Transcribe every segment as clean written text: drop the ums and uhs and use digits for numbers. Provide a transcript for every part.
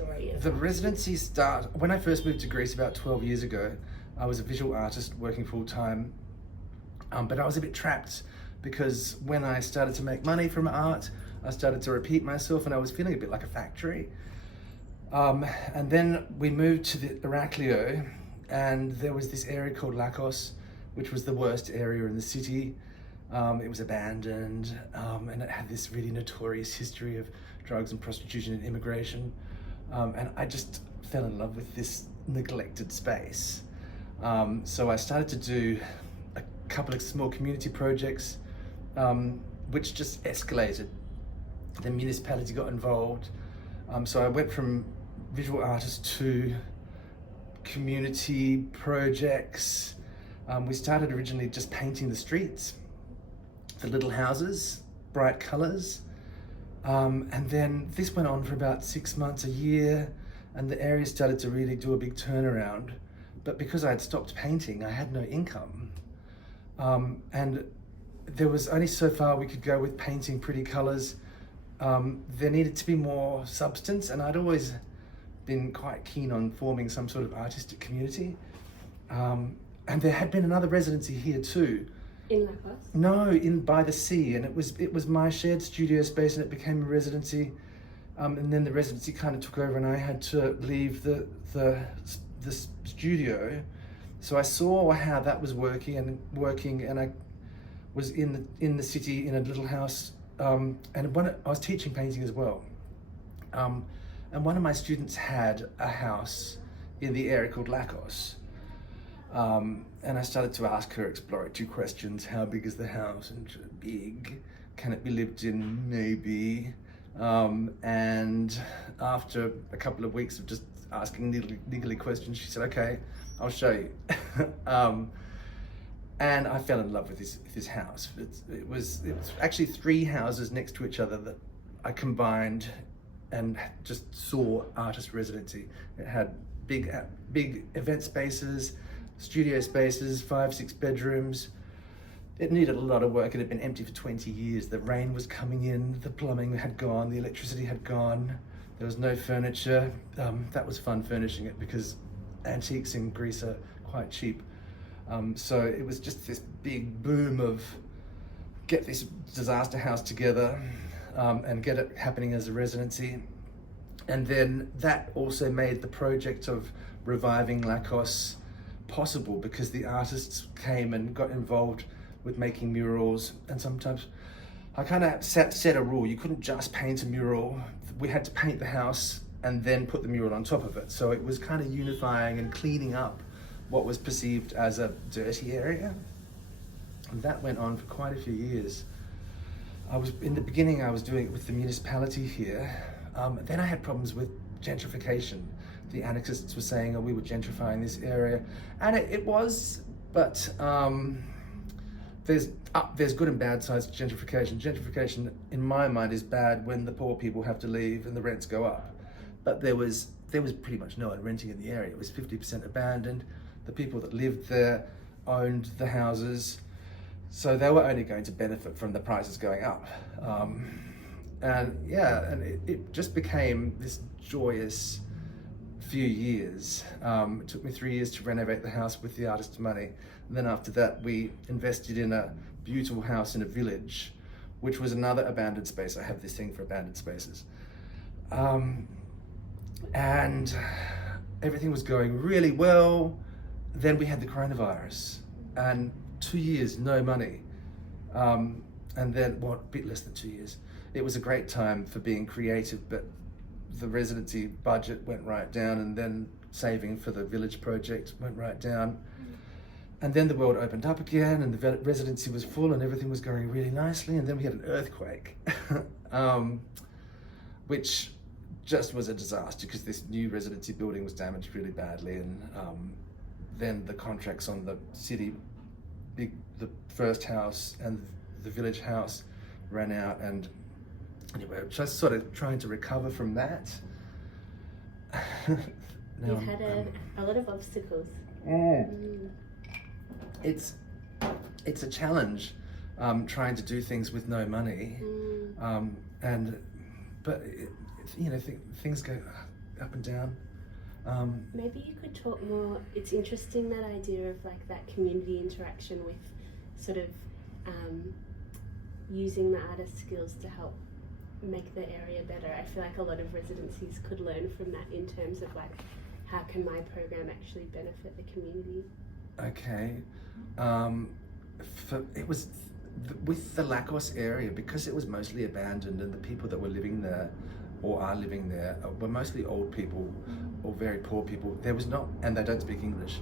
story of The residency when I first moved to Greece about 12 years ago. I was a visual artist working full time, but I was a bit trapped because when I started to make money from art, I started to repeat myself and I was feeling a bit like a factory. And then we moved to the Heraklion, and there was this area called Lakkos, which was the worst area in the city. It was abandoned, and it had this really notorious history of drugs and prostitution and immigration. And I just fell in love with this neglected space. So I started to do a couple of small community projects, which just escalated. The municipality got involved. So I went from visual artist to community projects. We started originally just painting the streets, the little houses, bright colors. And then this went on for about 6 months, a year, and the area started to really do a big turnaround. But because I had stopped painting, I had no income. And there was only so far we could go with painting pretty colors. There needed to be more substance, and I'd always been quite keen on forming some sort of artistic community. And there had been another residency here too. In Lakkos? No, by the sea, and it was my shared studio space, and it became a residency. And then the residency kind of took over, and I had to leave the studio. So I saw how that was working, and I was in the city in a little house. And I was teaching painting as well. And one of my students had a house in the area called Lakkos. And I started to ask her exploratory questions. How big is the house? And big. Can it be lived in? Maybe. And after a couple of weeks of just asking niggly questions, she said, okay, I'll show you. And I fell in love with this house. It was actually 3 houses next to each other that I combined and just saw Artis Residency. It had big event spaces, studio spaces, 5-6 bedrooms. It needed a lot of work. It had been empty for 20 years. The rain was coming in, the plumbing had gone, the electricity had gone. There was no furniture. That was fun, furnishing it, because antiques in Greece are quite cheap. So it was just this big boom of get this disaster house together and get it happening as a residency. And then that also made the project of reviving Lakkos possible, because the artists came and got involved with making murals. And sometimes I kind of set a rule. You couldn't just paint a mural. We had to paint the house and then put the mural on top of it. So it was kind of unifying and cleaning up what was perceived as a dirty area. And that went on for quite a few years. In the beginning, I was doing it with the municipality here. Then I had problems with gentrification. The anarchists were saying, oh, we were gentrifying this area. And it was, but there's good and bad sides to gentrification. Gentrification, in my mind, is bad when the poor people have to leave and the rents go up. But there was pretty much no one renting in the area. It was 50% abandoned. The people that lived there owned the houses, so they were only going to benefit from the prices going up. And it just became this joyous few years. It took me 3 years to renovate the house with the artist's money. And then after that, we invested in a beautiful house in a village, which was another abandoned space. I have this thing for abandoned spaces. And everything was going really well. Then we had the coronavirus, and 2 years, no money. And then, a bit less than 2 years. It was a great time for being creative, but the residency budget went right down, and then saving for the village project went right down. And then the world opened up again, and the residency was full, and everything was going really nicely. And then we had an earthquake, which just was a disaster, because this new residency building was damaged really badly. And then the contracts on the city, the first house and the village house ran out. And anyway, just sort of trying to recover from that. You've had a lot of obstacles. It's a challenge, trying to do things with no money, but things go. up and down. Maybe you could talk more. It's interesting, that idea of like that community interaction with sort of using the artist skills to help make the area better. I feel like a lot of residencies could learn from that in terms of like, how can my program actually benefit the community? Okay. It was with the Lakkos area, because it was mostly abandoned, and the people that were living there or are living there were mostly old people or very poor people. There was not, and they don't speak English.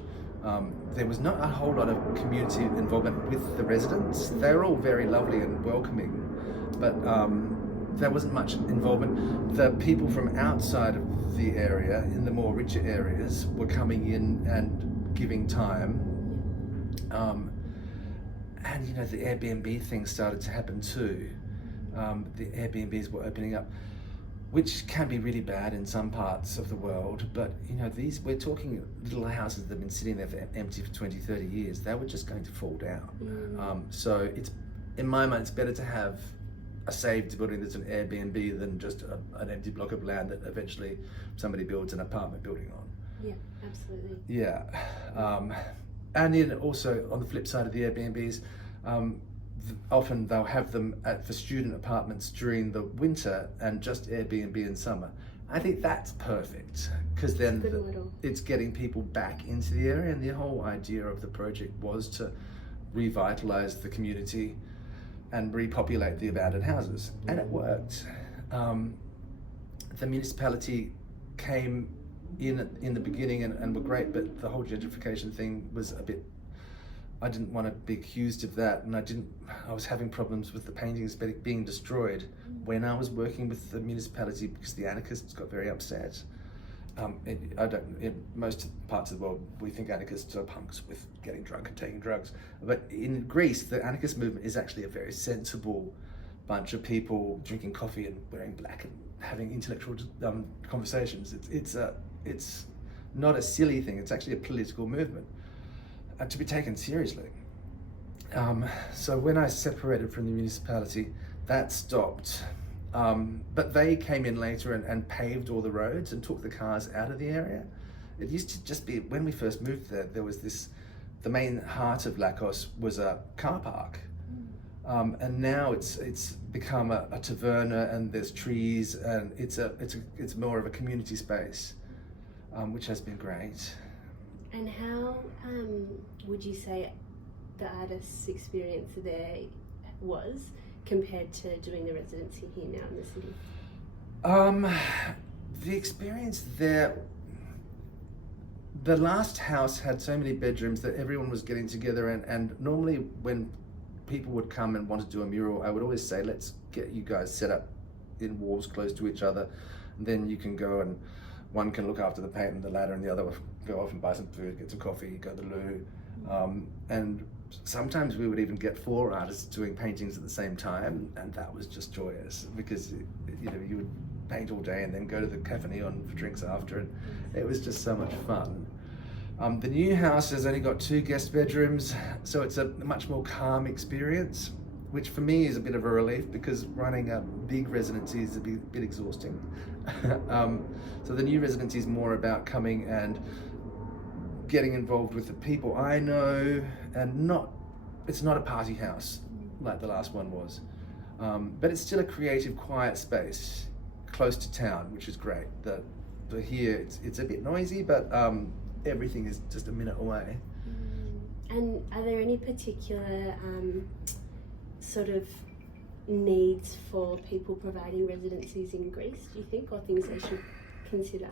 There was not a whole lot of community involvement with the residents. They were all very lovely and welcoming, but there wasn't much involvement. The people from outside of the area, in the more richer areas, were coming in and giving time. And you know, the Airbnb thing started to happen too. The Airbnbs were opening up, which can be really bad in some parts of the world, but you know, we're talking little houses that have been sitting there empty for 20, 30 years. They were just going to fall down. So it's, in my mind, it's better to have a saved building that's an Airbnb than just an empty block of land that eventually somebody builds an apartment building on. Yeah, absolutely. Yeah. And then also on the flip side of the Airbnbs, often they'll have them for student apartments during the winter and just Airbnb in summer. I think that's perfect, because then it's getting people back into the area, and the whole idea of the project was to revitalize the community and repopulate the abandoned houses, and it worked. The municipality came in the beginning and were great, but the whole gentrification thing was a bit, I didn't want to be accused of that, and I was having problems with the paintings being destroyed when I was working with the municipality, because the anarchists got very upset. In most parts of the world, we think anarchists are punks with getting drunk and taking drugs. But in Greece, the anarchist movement is actually a very sensible bunch of people drinking coffee and wearing black and having intellectual conversations. It's not a silly thing. It's actually a political movement to be taken seriously. So when I separated from the municipality, that stopped. But they came in later and paved all the roads and took the cars out of the area. It used to just be, when we first moved there was the main heart of Lakkos was a car park. And now it's become a taverna, and there's trees, and it's more of a community space, which has been great. And how would you say the artist's experience there was compared to doing the residency here now in the city? The experience there, the last house had so many bedrooms that everyone was getting together, and normally when people would come and want to do a mural, I would always say, let's get you guys set up in walls close to each other, and then you can go and one can look after the paint and the ladder, and the other will go off and buy some food, get some coffee, go to the loo. And sometimes we would even get 4 artists doing paintings at the same time, and that was just joyous, because you know, you would paint all day and then go to the Cafe Neon for drinks after, and it was just so much fun. The new house has only got 2 guest bedrooms, so it's a much more calm experience, which for me is a bit of a relief, because running a big residency is a bit exhausting. So the new residency is more about coming and getting involved with the people I know, and it's not a party house like the last one was, but it's still a creative, quiet space close to town, which is great. But here it's a bit noisy, but everything is just a minute away. And are there any particular sort of needs for people providing residencies in Greece, do you think, or things they should consider?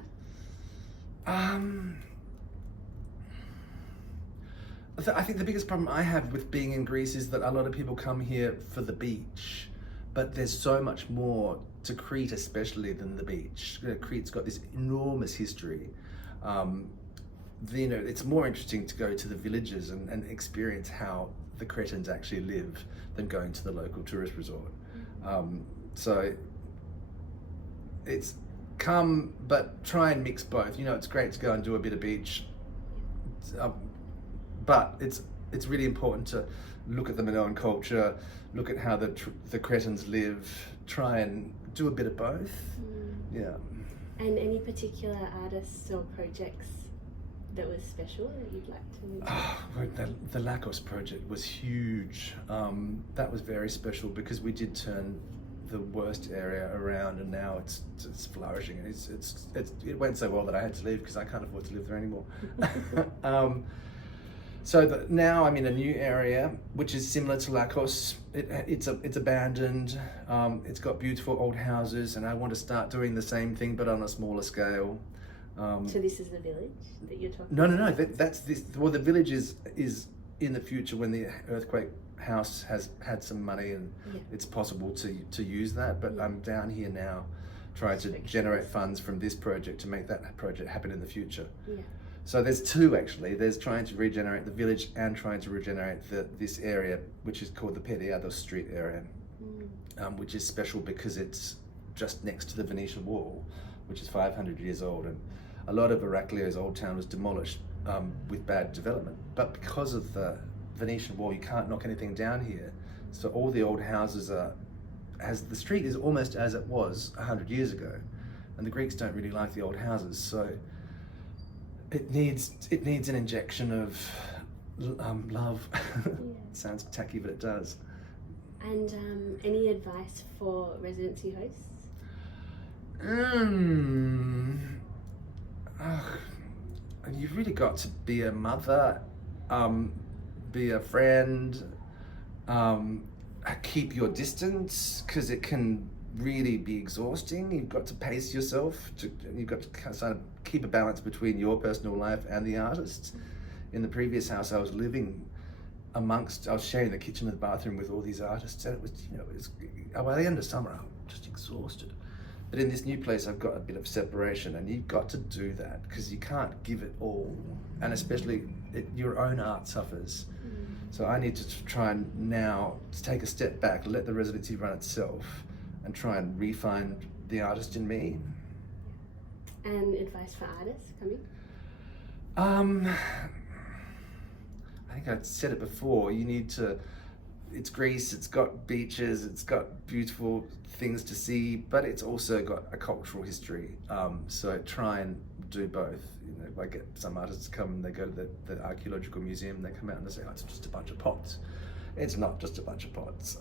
I think the biggest problem I have with being in Greece is that a lot of people come here for the beach, but there's so much more to Crete, especially, than the beach. You know, Crete's got this enormous history. You know, it's more interesting to go to the villages and experience how the Cretans actually live than going to the local tourist resort. So it's come, but try and mix both. You know, it's great to go and do a bit of beach, but it's really important to look at the Minoan culture, look at how the Cretans live, try and do a bit of both. Yeah. And any particular artists or projects that was special that you'd like to mention? Well, the Lakkos project was huge. That was very special because we did turn the worst area around, and now it's flourishing. It went so well that I had to leave because I can't afford to live there anymore. Now I'm in a new area which is similar to Lakkos. It's abandoned. It's got beautiful old houses, and I want to start doing the same thing but on a smaller scale. So this is the village that you're talking No. about? That's this. Well, the village is in the future when the earthquake house has had some money and it's possible to use that. But I'm down here now, trying to generate funds from this project to make that project happen in the future. Yeah. So there's two actually. There's trying to regenerate the village and trying to regenerate this area, which is called the Artis street area, which is special because it's just next to the Venetian Wall, which is 500 years old, and a lot of Heraklion's old town was demolished with bad development. But because of the Venetian Wall, you can't knock anything down here. So all the old houses the street is almost as it was 100 years ago, and the Greeks don't really like the old houses. So it needs an injection of love. Sounds tacky, but it does. And any advice for residency hosts? You've really got to be a mother, be a friend, keep your distance, because it can really be exhausting. You've got to pace yourself. You've got to kind of keep a balance between your personal life and the artists. In the previous house, I was sharing the kitchen and the bathroom with all these artists, and it was, by the end of summer, I'm just exhausted. But in this new place, I've got a bit of separation, and you've got to do that because you can't give it all, and especially your own art suffers. So I need to try and now take a step back, let the residency run itself, and try and refine the artist in me. And advice for artists coming? I think I said it before. It's Greece, it's got beaches, it's got beautiful things to see, but it's also got a cultural history. So try and do both. I get some artists come and they go to the archaeological museum and they come out and they say, oh, it's just a bunch of pots. It's not just a bunch of pots.